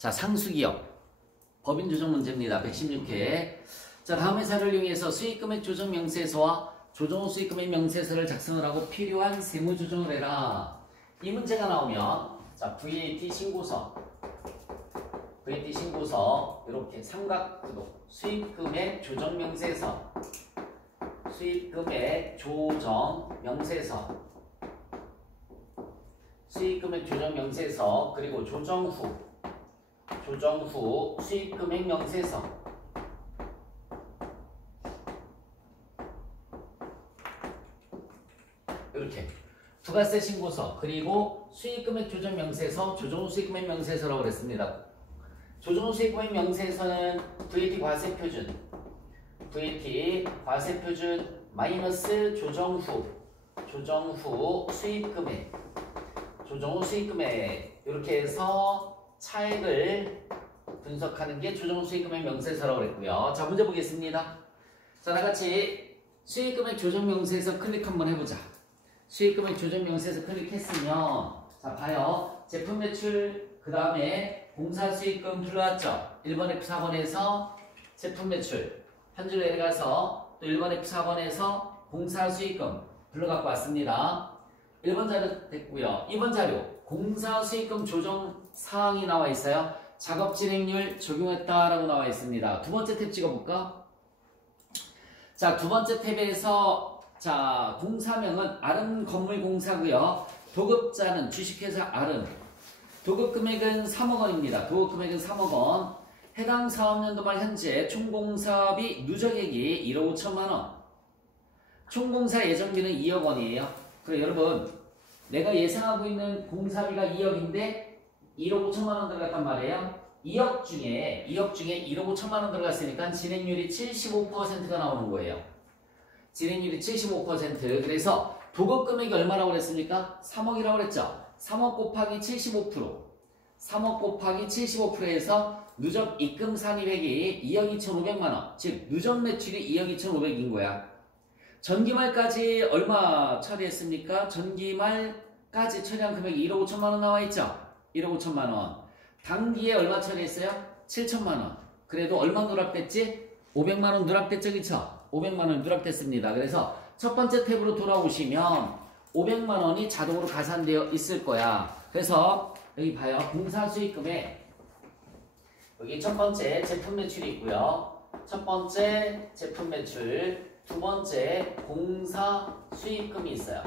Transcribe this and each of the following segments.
자, 상수기업 법인 조정 문제입니다. 116회. 자, 다음의 사례를 이용해서 수익금액 조정 명세서와 조정 후 수익금액 명세서를 작성을 하고 필요한 세무 조정을 해라. 이 문제가 나오면 자, VAT 신고서 이렇게 삼각구도 수익금액 조정 명세서 수익금액 조정 명세서 그리고 조정 후 수익금액 명세서 이렇게 부가세 신고서 그리고 수익금액 조정 명세서 조정 후 수익금액 명세서라고 그랬습니다. 조정 후 수익금액 명세서는 VAT 과세 표준 마이너스 조정 후 수익금액 이렇게 해서 차액을 분석하는 게 조정 후 수익금액 명세서라고 그랬고요. 자, 문제 보겠습니다. 자, 다같이 수익금액 조정 명세서 클릭 한번 해보자. 수익금액 조정 명세서 클릭했으면 자, 봐요. 제품 매출 그 다음에 공사 수익금 불러왔죠. 1번 F4번에서 제품 매출 한 줄 내려가서 또 1번 F4번에서 공사 수익금 불러갖고 왔습니다. 1번 자료 됐고요. 2번 자료 공사 수익금 조정 사항이 나와 있어요. 작업 진행률 적용했다라고 나와 있습니다. 두 번째 탭 찍어볼까? 자, 두 번째 탭에서 자, 공사명은 아름 건물공사고요. 도급자는 주식회사 아름. 도급금액은 3억 원입니다. 도급금액은 3억 원. 해당 사업연도 말 현재 총공사비 누적액이 1억 5천만 원. 총공사 예정비는 2억 원이에요. 그래 여러분, 내가 예상하고 있는 공사비가 2억인데 1억 5천만 원 들어갔단 말이에요. 2억 중에 1억 5천만 원 들어갔으니까 진행률이 75%가 나오는 거예요. 진행률이 75%. 그래서 도급금액이 얼마라고 그랬습니까? 3억이라고 그랬죠. 3억 곱하기 75%. 3억 곱하기 75%에서 누적 입금 산입액이 2억 2,500만 원. 즉 누적 매출이 2억 2,500인 거야. 전기말까지 얼마 처리했습니까? 전기말까지 처리한 금액이 1억 5천만 원 나와 있죠. 1억 5천만 원. 당기에 얼마 처리했어요? 7천만 원. 그래도 얼마 누락됐지? 500만 원 누락됐죠, 그쵸? 500만 원 누락됐습니다. 그래서 첫 번째 탭으로 돌아오시면 500만 원이 자동으로 가산되어 있을 거야. 그래서 여기 봐요. 공사 수익금에 여기 첫 번째 제품 매출이 있고요. 첫 번째 제품 매출, 두 번째 공사 수익금이 있어요.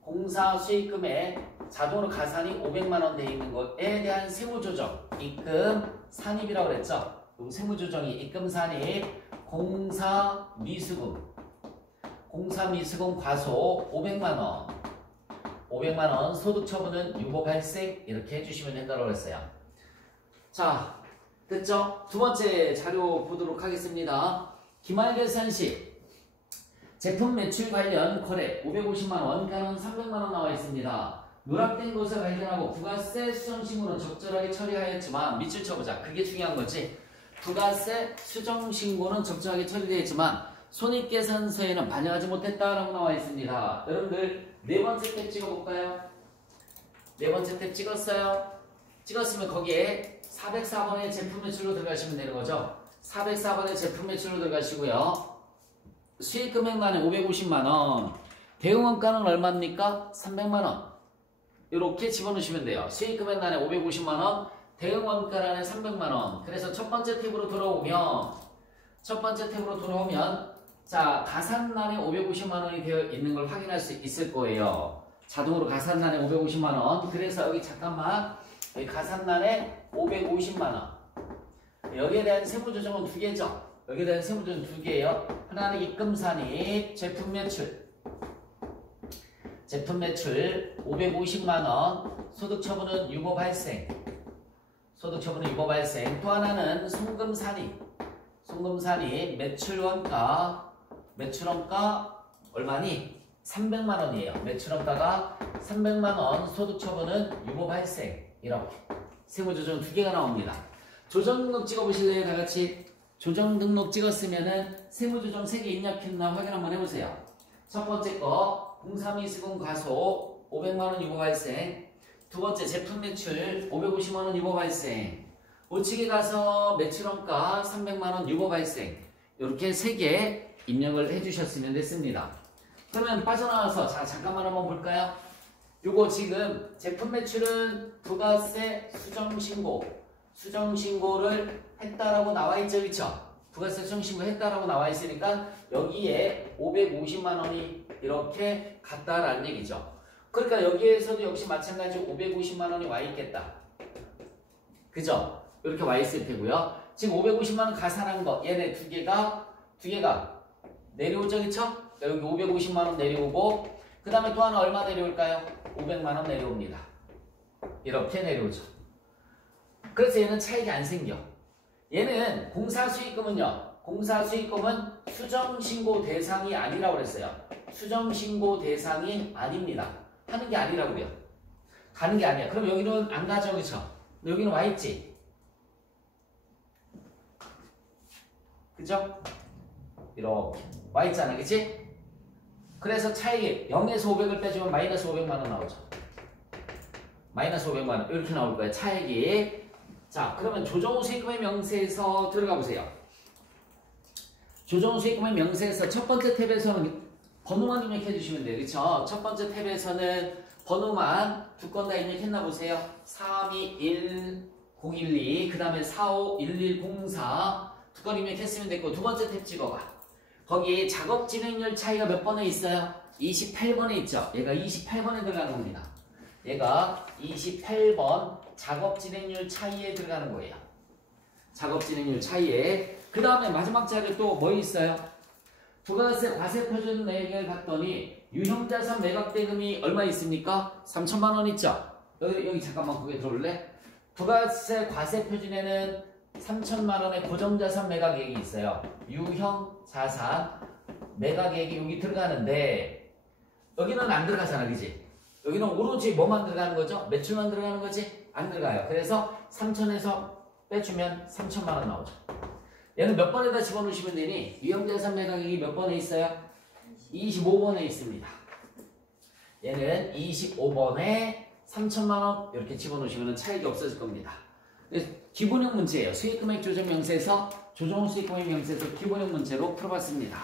공사 수익금에 자동으로 가산이 500만 원 돼 있는 것에 대한 세무조정, 입금 산입이라고 그랬죠. 세무조정이 입금 산입, 공사 미수금 과소 500만 원. 500만 원 소득 처분은 유보 발생 이렇게 해주시면 된다고 했어요. 자, 됐죠? 두 번째 자료 보도록 하겠습니다. 기말결산시 제품 매출 관련 거래 550만 원, 가는 300만 원 나와 있습니다. 누락된 것을 발견하고 부가세 수정신고는 적절하게 처리하였지만 밑줄 쳐보자. 그게 중요한 거지. 부가세 수정신고는 적절하게 처리되었지만 손익계산서에는 반영하지 못했다라고 나와 있습니다. 여러분들 네 번째 탭 찍어볼까요? 네 번째 탭 찍었어요? 찍었으면 거기에 404번의 제품 매출로 들어가시면 되는 거죠. 404번의 제품 매출로 들어가시고요. 수익금액만에 550만 원. 대응원가는 얼마입니까? 300만 원. 이렇게 집어넣으시면 돼요. 수익금액란에 550만 원, 대응원가란에 300만 원. 그래서 첫 번째 탭으로 돌아오면 자, 가산란에 550만 원이 되어 있는 걸 확인할 수 있을 거예요. 자동으로 가산란에 550만 원. 그래서 여기 잠깐만 여기 가산란에 550만 원. 여기에 대한 세무조정은 두 개죠. 여기에 대한 세무조정은 두 개예요. 하나는 입금산입, 제품 매출 550만 원, 소득 처분은 유보 발생. 또 하나는 송금산입, 매출원가 얼마니? 300만 원이에요. 매출원가가 300만 원, 소득 처분은 유보 발생. 이렇게 세무조정 두 개가 나옵니다. 조정등록 찍어보실래요? 다 같이. 조정등록 찍었으면은 세무조정 3개 입력했나 확인 한번 해보세요. 첫 번째 거 공사미수금 과소 500만 원 유보 발생. 두 번째 제품 매출 550만 원 유보 발생. 보치기 가서 매출원가 300만원 유보 발생. 이렇게 3개 입력을 해주셨으면 됐습니다. 그러면 빠져나와서 자 잠깐만 한번 볼까요? 요거 지금 제품 매출은 부가세 수정신고를 했다라고 나와있죠, 그쵸? 부가세 수정신고 했다라고 나와있으니까 여기에 550만원이 이렇게 갔다라는 얘기죠. 그러니까 여기에서도 역시 마찬가지로 550만원이 와있겠다. 그죠? 이렇게 와있을 테고요. 지금 550만원 가산한 거 얘네 두 개가 내려오죠, 그쵸? 여기 550만원 내려오고 그 다음에 또 하나 얼마 내려올까요? 500만원 내려옵니다. 이렇게 내려오죠. 그래서 얘는 차익이 안 생겨. 얘는 공사수익금은요. 공사수익금은 수정신고 대상이 아니라고 그랬어요. 수정신고 대상이 아닙니다. 하는 게 아니라고요. 가는 게 아니야. 그럼 여기는 안 가죠, 그쵸? 여기는 와있지? 그죠? 이렇게 와있잖아, 그치? 그래서 차익이 0에서 500을 빼주면 마이너스 500만원 나오죠. 마이너스 500만원 이렇게 나올 거예요. 차익이. 자, 그러면 조정후 수익금의 명세에서 들어가 보세요. 조정후 수익금의 명세에서 첫 번째 탭에서는 번호만 입력해 주시면 돼요. 그쵸? 첫 번째 탭에서는 번호만 두 건 다 입력했나 보세요. 321012 그 다음에 451104 두 건 입력했으면 됐고 두 번째 탭 찍어봐. 거기 작업 진행률 차이가 몇 번에 있어요? 28번에 있죠. 얘가 28번에 들어가는 겁니다. 얘가 28번 작업 진행률 차이에 들어가는 거예요. 작업 진행률 차이에. 그 다음에 마지막 자리에 또 뭐 있어요? 부가세 과세 표준 내역을 봤더니 유형자산 매각 대금이 얼마 있습니까? 3천만 원 있죠. 여기 잠깐만 거기에 들어올래? 부가세 과세 표준에는 3천만 원의 고정자산 매각액이 있어요. 유형자산 매각액이 여기 들어가는데 여기는 안 들어가잖아, 그지? 여기는 오로지 뭐만 들어가는 거죠? 매출만 들어가는 거지? 안 들어가요. 그래서 3천에서 빼주면 3천만 원 나오죠. 얘는 몇 번에다 집어넣으시면 되니? 유형자산 매각액이 몇 번에 있어요? 25번에 있습니다. 얘는 25번에 3천만 원 이렇게 집어넣으시면 차익이 없어질 겁니다. 기본형 문제예요. 수익금액 조정 명세에서 조정 수익금액 명세에서 기본형 문제로 풀어봤습니다.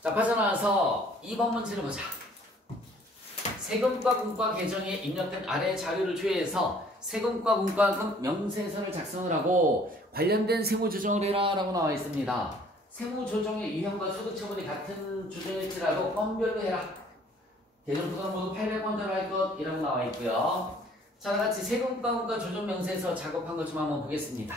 자, 빠져나와서 2번 문제를 보자. 세금과 공과 계정에 입력된 아래 자료를 조회해서 세금과 공과금 명세서를 작성을 하고 관련된 세무조정을 해라 라고 나와 있습니다. 세무조정의 유형과 소득처분이 같은 조정일지라도 건별로 해라. 계정부담 모두 800원 들어갈 것이라고 나와 있고요. 자, 다같이 세금과 공과 조정 명세서 작업한 것 좀 한번 보겠습니다.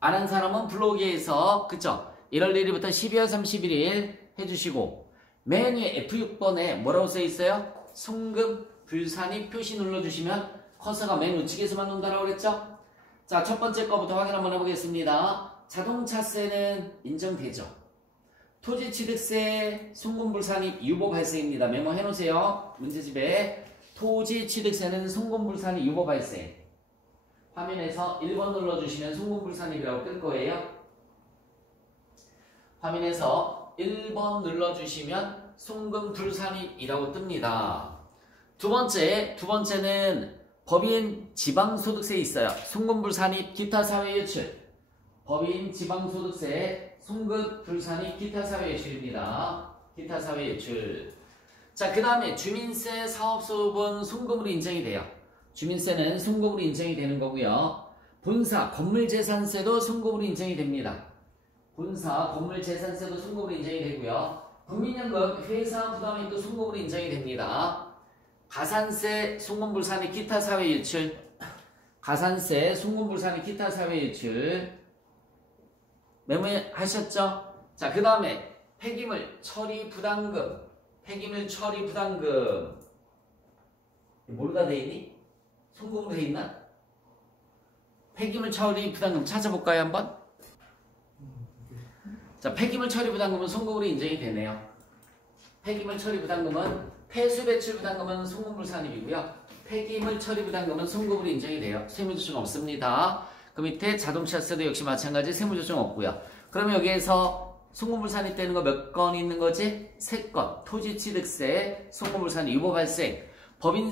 안 한 사람은 블로그에서 그쵸? 1월 1일부터 12월 31일 해주시고 맨 위에 F6번에 뭐라고 써 있어요? 송금 불산입 표시 눌러주시면 커서가 맨 우측에서만 논다라고 그랬죠? 자, 첫 번째 거부터 확인 한번 해보겠습니다. 자동차세는 인정되죠? 토지취득세 송금불산입 유보 발생입니다. 메모해 놓으세요. 문제집에 토지취득세는 송금불산입 유보 발생. 화면에서 1번 눌러주시면 송금불산입이라고 뜰 거예요. 화면에서 1번 눌러주시면 송금불산입이라고 뜹니다. 두 번째는 법인 지방소득세 있어요. 송금불산입 기타 사회유출. 법인 지방소득세 송금불산입 기타 사회유출입니다. 기타 사회유출. 자, 그 다음에 주민세 사업소득은 송금으로 인정이 돼요. 주민세는 송금으로 인정이 되는 거고요. 본사 건물재산세도 송금으로 인정이 됩니다. 본사 건물재산세도 송금으로 인정이 되고요. 국민연금 회사 부담액도 송금으로 인정이 됩니다. 가산세 송금불산입 기타 사회유출. 가산세 송금불산입 기타 사회유출. 메모하셨죠? 자, 그 다음에 폐기물 처리 부담금. 폐기물 처리 부담금. 뭘로 다 돼있니? 송금으로 돼있나? 폐기물 처리 부담금 찾아볼까요, 한번? 자, 폐기물 처리 부담금은 송금으로 인정이 되네요. 폐기물 처리 부담금은 폐수 배출 부담금은 송금불산입이고요. 폐기물 처리 부담금은 송금으로 인정이 돼요. 세무조정 없습니다. 그 밑에 자동차세도 역시 마찬가지 세무조정 없고요. 그러면 여기에서 송금불산입 되는 거 몇 건 있는 거지? 3건. 토지취득세, 송금불산입 유보 발생, 법인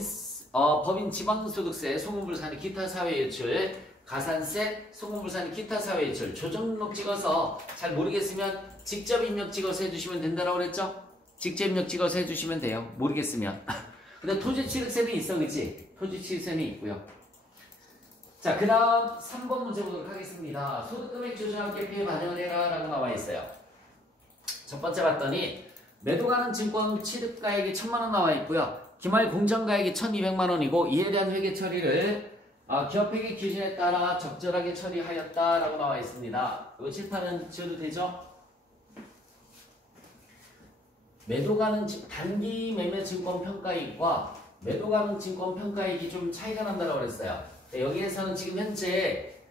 법인 지방소득세, 소금불산이 기타 사회예출, 가산세, 소금불산이 기타 사회예출, 조정목 찍어서 잘 모르겠으면 직접 입력 찍어서 해주시면 된다고 그랬죠? 직접 입력 찍어서 해주시면 돼요. 모르겠으면. 근데 토지취득세는 있어, 그치? 토지취득세는 있고요. 자, 그 다음 3번 문제 보도록 하겠습니다. 소득금액 조정한 계표에 반영을 해라 라고 나와 있어요. 첫 번째 봤더니 매도 가능 증권 취득가액이 1000만원 나와 있고요. 기말 공정가액이 1200만원이고 이에 대한 회계 처리를 기업회계 기준에 따라 적절하게 처리하였다라고 나와 있습니다. 이거 칠판은 지워도 되죠? 매도 가능 단기 매매 증권 평가이익과 매도 가능 증권 평가이익이 좀 차이가 난다고 그랬어요. 여기에서는 지금 현재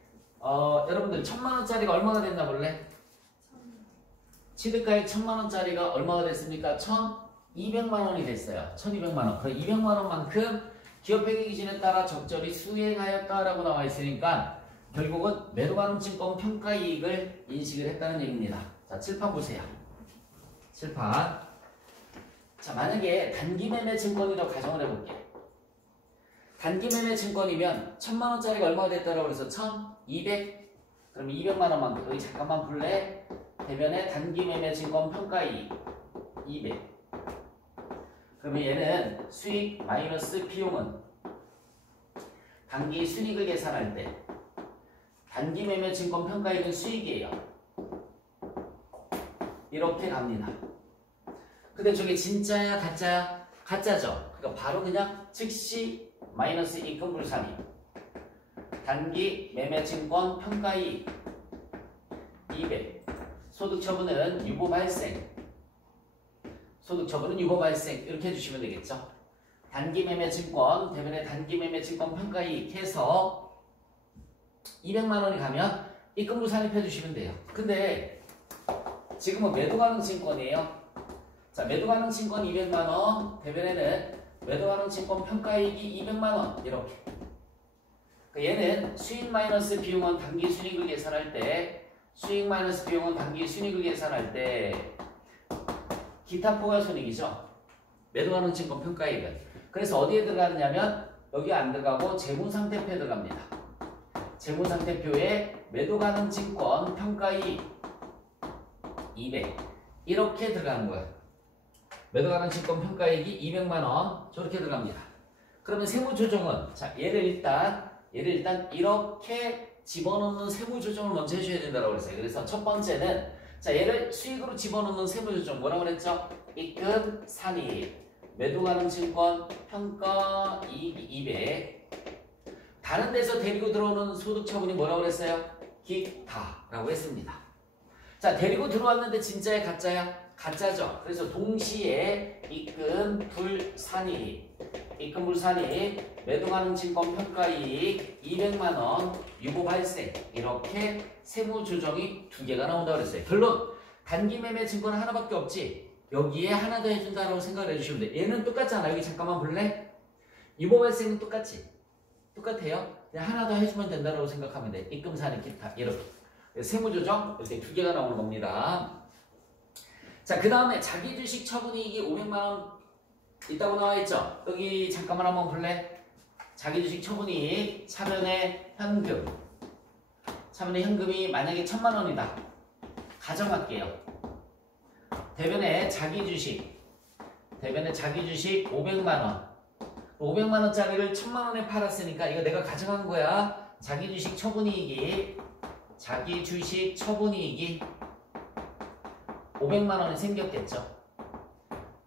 여러분들 1000만원짜리가 얼마가 됐나 볼래? 취득가액 1000만원짜리가 얼마가 됐습니까? 1200만원이 됐어요. 1200만원. 그 200만원만큼 기업회계 기준에 따라 적절히 수행하였다라고 나와 있으니까 결국은 매도 가능 증권 평가이익을 인식을 했다는 얘기입니다. 자, 칠판 보세요. 칠판. 자, 만약에 단기 매매 증권이라고 가정을 해볼게요. 단기 매매 증권이면 1000만원짜리가 얼마가 됐다라고 해서 1200? 그럼 200만원만큼 여기 잠깐만 볼래? 대변에 단기 매매 증권 평가이익 200. 그러면 얘는 수익 마이너스 비용은 단기 순이익을 계산할 때 단기 매매 증권 평가이익은 수익이에요. 이렇게 갑니다. 근데 저게 진짜야 가짜야? 가짜죠. 그러니까 바로 그냥 즉시 마이너스 입금 불산이 단기 매매 증권 평가이익 200. 소득 처분은 유보 발생. 소득 처분은 유보 발생. 이렇게 해주시면 되겠죠. 단기 매매 증권 대변에 단기 매매 증권 평가이익 해서 200만원이 가면 입금 불산입 해주시면 돼요. 근데 지금은 매도 가능 증권이에요. 자, 매도 가능 증권 200만원 대변에는 매도 가능 증권 평가이익이 200만원 이렇게. 얘는 수익 마이너스 비용은 단기 순이익을 계산할 때 수익 마이너스 비용은 단기 순이익을 계산할 때 기타 포괄손익이죠. 매도 가능 증권 평가이익은. 그래서 어디에 들어가느냐면 여기 안 들어가고 재무상태표에 들어갑니다. 재무상태표에 매도 가능 증권 평가이익 200 이렇게 들어가는 거예요. 매도 가능 증권 평가이익이 200만원 저렇게 들어갑니다. 그러면 세무조정은 자 얘를 일단 이렇게 집어넣는 세무조정을 먼저 해줘야 된다고 그랬어요. 그래서 첫 번째는 자 얘를 수익으로 집어넣는 세무조정 뭐라고 그랬죠? 입금 산이익 매도 가능 증권 평가이익 200 다른 데서 데리고 들어오는 소득 처분이 뭐라고 그랬어요? 기타라고 했습니다. 자 데리고 들어왔는데 진짜야 가짜야? 가짜죠. 그래서 동시에 입금 불산이익 입금 불산이익 매도 가능 증권 평가이익 200만원 유보 발생 이렇게 세무조정이 두 개가 나온다고 그랬어요. 결론 단기 매매 증권은 하나밖에 없지 여기에 하나 더 해준다고 생각을 해주시면 돼요. 얘는 똑같잖아. 여기 잠깐만 볼래? 유보 발생은 똑같지? 똑같아요. 그냥 하나 더 해주면 된다고 생각하면 돼. 입금 산입 기타 이렇게 세무조정 이렇게 두 개가 나오는 겁니다. 자, 그 다음에 자기주식 처분이익이 500만원 있다고 나와있죠? 여기 잠깐만 한번 볼래? 자기주식 처분이익 차변의 현금 차변의 현금이 만약에 1000만원이다 가정할게요. 대변에 자기주식 500만원 500만원짜리를 1000만원에 팔았으니까 이거 내가 가정한 거야. 자기주식 처분이익이 500만원이 생겼겠죠.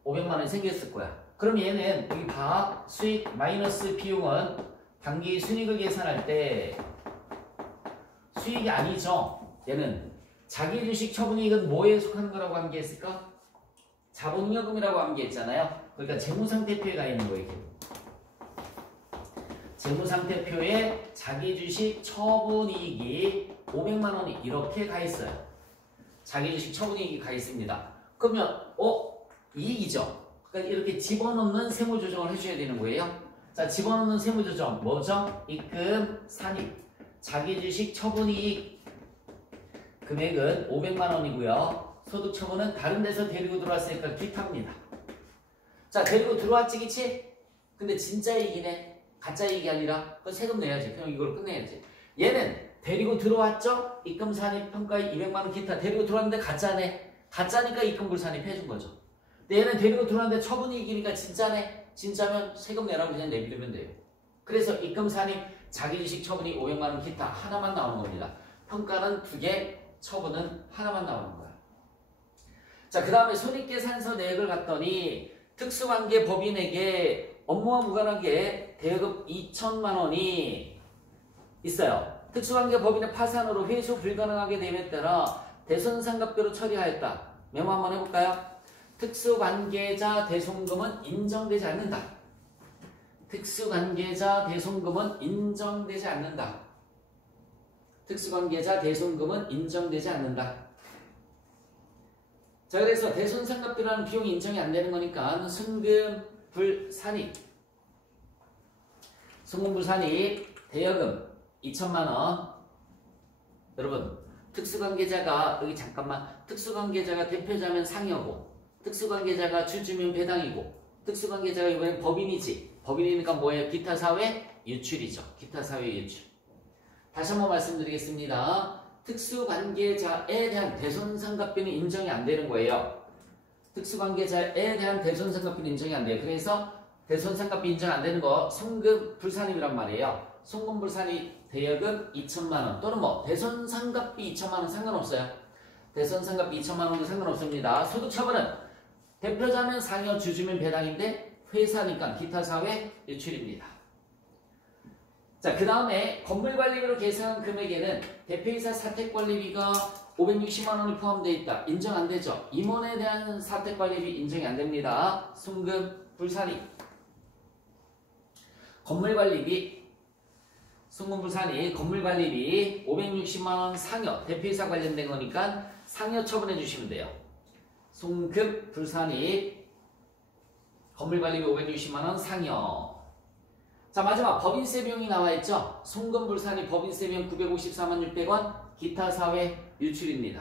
500만원이 생겼을 거야. 그럼 얘는 여기 봐. 수익 마이너스 비용은 단기 순이익을 계산할 때 수익이 아니죠. 얘는 자기주식 처분이익은 뭐에 속하는 거라고 암기했을까? 자본잉여금이라고 암기했잖아요. 그러니까 재무상태표에 가 있는 거예요. 재무상태표에 자기주식 처분이익이 500만원이 이렇게 가 있어요. 자기주식 처분이익이 가 있습니다. 그러면 이익이죠. 그러니까 이렇게 집어넣는 세무조정을 해줘야 되는 거예요. 자, 집어넣는 세무조정 뭐죠? 입금 산입 자기주식 처분이익 금액은 500만원이고요. 소득 처분은 다른 데서 데리고 들어왔으니까 기타입니다. 자, 데리고 들어왔지 그치? 근데 진짜 이익이네. 가짜 이익이 아니라 그건 세금 내야지. 그냥 이걸 끝내야지. 얘는 데리고 들어왔죠? 입금 산입 평가에 200만 원 기타 데리고 들어왔는데 가짜네. 가짜니까 입금 불산입 해준 거죠. 근데 얘는 데리고 들어왔는데 처분이 이기니까 진짜네. 진짜면 세금 내라고 그냥 내비두면 돼요. 그래서 입금 산입 자기주식 처분이 500만 원 기타 하나만 나오는 겁니다. 평가는 2개, 처분은 하나만 나오는 거야. 자, 그 다음에 손익계산서 내역을 봤더니 특수관계 법인에게 업무와 무관하게 대여금 2천만 원이 있어요. 특수관계 법인의 파산으로 회수 불가능하게 됨에 따라 대손상각비로 처리하였다. 메모 한번 해볼까요? 특수관계자 대손금은 인정되지 않는다. 특수관계자 대손금은 인정되지 않는다. 특수관계자 대손금은 인정되지 않는다. 자, 그래서 대손상각비라는 비용이 인정이 안 되는 거니까 순금불산입 대여금 2천만 원. 여러분, 특수관계자가 여기 잠깐만 특수관계자가 대표자면 상여고 특수관계자가 주주면 배당이고 특수관계자가 이번엔 법인이지. 법인이니까 뭐예요? 기타사회 유출이죠. 기타사회 유출. 다시 한번 말씀드리겠습니다. 특수관계자에 대한 대손상각비는 인정이 안 되는 거예요. 특수관계자에 대한 대손상각비는 인정이 안 돼요. 그래서 대손상각비 인정 안 되는 거 송금불산입이란 말이에요. 송금불산입 대여금 2천만 원 또는 뭐 대손상각비 2천만 원 상관없어요. 대손상각비 2천만 원도 상관없습니다. 소득처분은 대표자면 상여, 주주면 배당인데 회사니까 기타사회 유출입니다. 자, 그 다음에 건물관리비로 계산한 금액에는 대표이사 사택관리비가 560만 원이 포함되어 있다. 인정 안 되죠. 임원에 대한 사택관리비 인정이 안 됩니다. 송금불산입 건물관리비 송금불산입 건물관리비 560만 원 상여 대표이사 관련된 거니까 상여 처분해 주시면 돼요. 송금불산입 건물관리비 560만 원 상여. 자, 마지막 법인세 비용이 나와있죠. 송금불산입 법인세 비용 954만 600원 기타사회 유출입니다.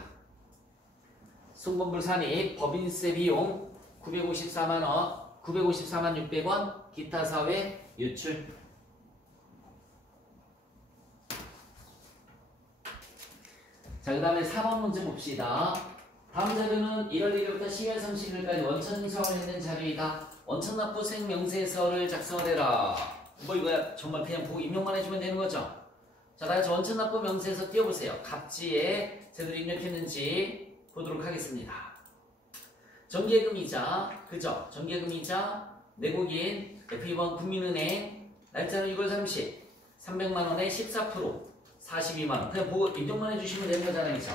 송금불산입 법인세 비용 954만 600원 기타사회 유출. 자, 그 다음에 4번 문제 봅시다. 다음 자료는 1월 1일부터 12월 30일까지 원천이사 관련된 자료이다. 원천납부수행 명세서를 작성을 해라. 뭐 이거야 정말 그냥 보고 입력만 해주면 되는 거죠. 자, 다같이 원천납부 명세서 띄워보세요. 갑지에 제대로 입력했는지 보도록 하겠습니다. 정기예금이자, 그죠? 정기예금이자 내국인 F2번 국민은행 날짜는 6월 30 300만원에 14% 42만원 그냥 보고 입력만 해주시면 되는 거잖아요. 그죠?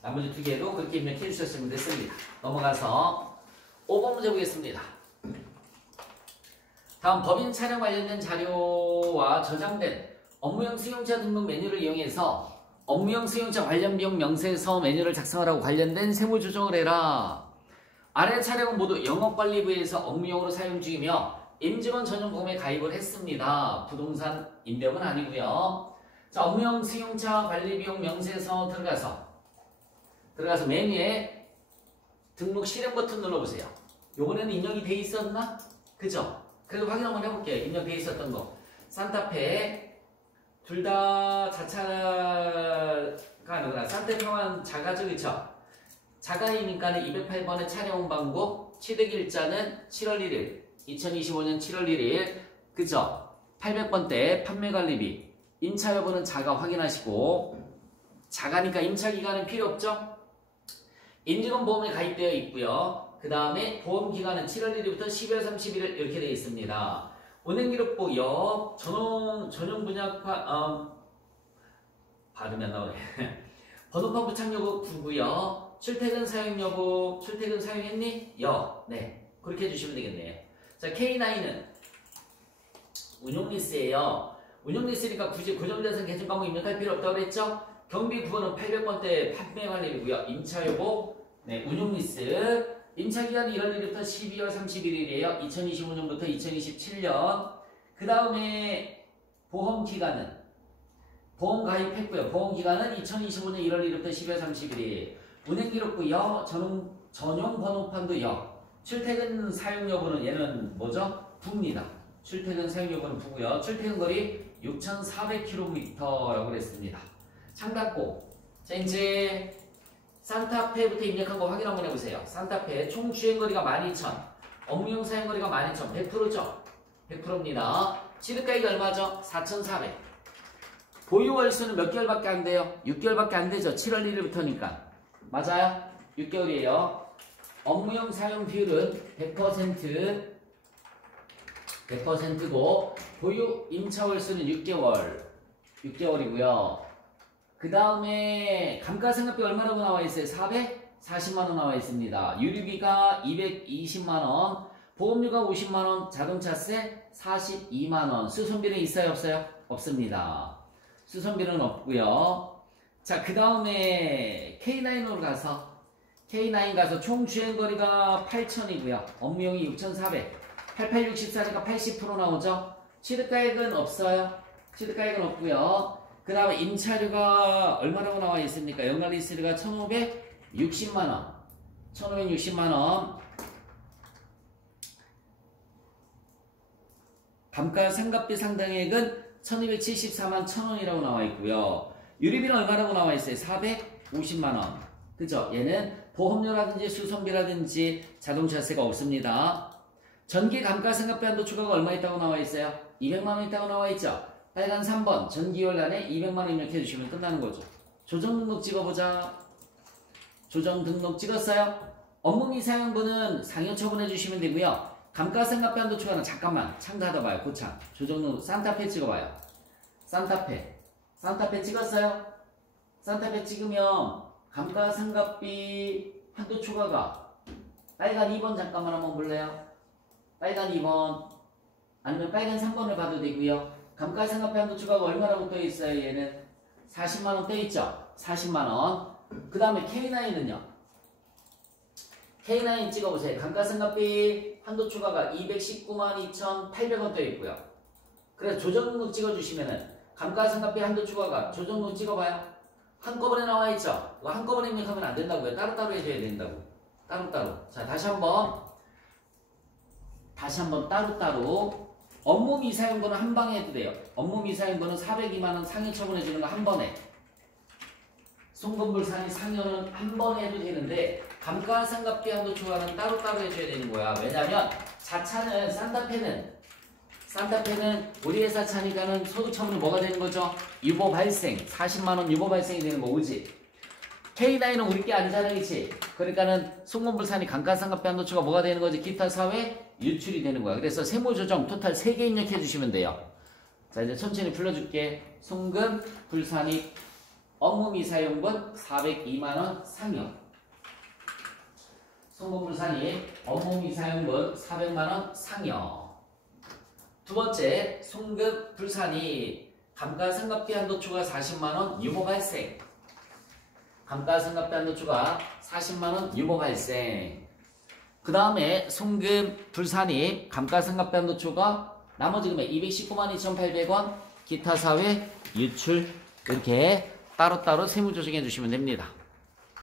나머지 2개도 그렇게 입력해 주셨으면 됐습니다. 넘어가서 5번 문제 보겠습니다. 다음 법인 촬영 관련된 자료와 저장된 업무용 수용자 등록 메뉴를 이용해서 업무용 수용자 관련 비용 명세서 메뉴를 작성하라고 관련된 세무 조정을 해라. 아래 차량은 모두 영업관리부에서 업무용으로 사용 중이며 임직원 전용 보험에 가입을 했습니다. 부동산 인력은 아니고요. 자, 업무용 수용자 관리비용 명세서 들어가서 메뉴에 등록 실행 버튼 눌러보세요. 요번에는 입력이 돼 있었나? 그죠? 그래도 확인 한번 해볼게요. 입력돼 있었던 거. 산타페 둘 다 자차가 아니구나. 산타페만 자가죠, 그쵸? 자가이니까 208번의 차량 방법 취득일자는 7월 1일 2025년 7월 1일 그죠? 800번대 판매관리비 임차 여부는 자가 확인하시고 자가니까 임차 기간은 필요 없죠? 임직원 보험에 가입되어 있고요. 그 다음에 보험 기간은 7월 1일부터 12월 31일 이렇게 되어 있습니다. 은행기록부 역 전용 분야파 발음이 안 나오네. 번호판 부착 여부 구고요. 출퇴근 사용 여부 출퇴근 사용했니? 네, 그렇게 해주시면 되겠네요. 자, K9은 운용리스예요. 운용리스니까 굳이 고정자산 계정 방법 입력할 필요 없다고 그랬죠? 경비 9번은 800번대 판매관리비고요. 임차 여부 운용리스 임차기간은 1월 1일부터 12월 31일이에요. 2025년부터 2027년. 그 다음에 보험기간은 보험 가입했고요. 보험기간은 2025년 1월 1일부터 12월 31일. 은행기록부 전용 번호판도 출퇴근 사용 여부는 얘는 뭐죠? 부입니다. 출퇴근 사용 여부는 부고요. 출퇴근 거리 6,400km라고 그랬습니다. 창닫고. 자, 이제 산타페부터 입력한 거 확인 한번 해보세요. 산타페 총 주행거리가 12,000, 업무용 사용거리가 12,000, 100%죠? 100%입니다. 취득가액이 얼마죠? 4,400. 보유 월수는 몇 개월밖에 안 돼요? 6개월밖에 안 되죠? 7월 1일부터니까. 맞아요? 6개월이에요. 업무용 사용 비율은 100%고 보유 임차 월수는 6개월이고요. 그 다음에 감가상각비 얼마라고 나와 있어요? 440만원 나와 있습니다. 유류비가 220만원, 보험료가 50만원, 자동차세 42만원. 수선비는 있어요? 없어요? 없습니다. 수선비는 없고요. 자, 그 다음에 K9으로 가서 총 주행거리가 8,000이고요. 업무용이 6,400. 8864니까 80% 나오죠? 취득가액은 없어요. 취득가액은 없고요. 그 다음에 임차료가 얼마라고 나와 있습니까? 연간리스료가 1,560만원. 1,560만원. 감가상각비 상당액은 1,274만 1,000원이라고 나와 있고요. 유류비는 얼마라고 나와 있어요? 450만원. 그죠? 얘는 보험료라든지 수선비라든지 자동차세가 없습니다. 전기 감가상각비 한도 추가가 얼마 있다고 나와 있어요? 200만원 있다고 나와 있죠? 빨간 3번 전기월간에 200만원 입력해 주시면 끝나는 거죠. 조정 등록 찍어보자. 조정 등록 찍었어요? 업무미 사용분은 상여 처분해 주시면 되고요. 감가상각비 한도 추가는 잠깐만 참가하다 봐요. 고참. 조정 등록 산타페 찍어봐요. 산타페 찍었어요? 산타페 찍으면 감가상각비 한도 추가가 빨간 2번 잠깐만 한번 볼래요? 빨간 2번 아니면 빨간 3번을 봐도 되고요. 감가상각비 한도 추가가 얼마라고 떠 있어요? 얘는 40만원 떠 있죠? 40만원. 그 다음에 K9은요? K9 찍어보세요. 감가상각비 한도 추가가 219만 2,800원 떠 있고요. 그래서 조정등록 찍어주시면은 감가상각비 한도 추가가 조정등록 찍어봐요. 한꺼번에 나와 있죠? 이거 한꺼번에 입력하면 안 된다고요. 따로따로 해줘야 된다고. 따로따로. 자, 다시 한번 따로따로. 업무 미사용분은 한 방에 해도 돼요. 업무 미사용분은 402만원 상여 처분해주는 거 한 번에. 송금불상이 상여는 한 번에 해도 되는데 감가상각비 한도 추가는 따로따로 해줘야 되는 거야. 왜냐면 자차는 산타페는 우리 회사 차니까는 소득 처분이 뭐가 되는 거죠? 유보 발생. 40만원 유보 발생이 되는 거 오지. K9은 우리 게 아니잖아, 그치? 그러니까는 송금불산이 감가상각비 한도 추가 뭐가 되는 거지? 기타 사회 유출이 되는 거야. 그래서 세무조정 토탈 3개 입력해 주시면 돼요. 자, 이제 천천히 불러줄게. 송금, 불산이, 업무미사용분 402만원 상여. 송금불산이, 업무미사용분 400만원 상여. 두 번째, 송금, 불산이, 감가상각비 한도 추가 40만원 유보 발생. 감가상각비 한도 추가 40만원 유보 발생. 그 다음에 송금 불산입 감가상각비 한도 추가 나머지 금액 219만 2,800원 기타 사회 유출 이렇게 따로따로 세무조정해 주시면 됩니다.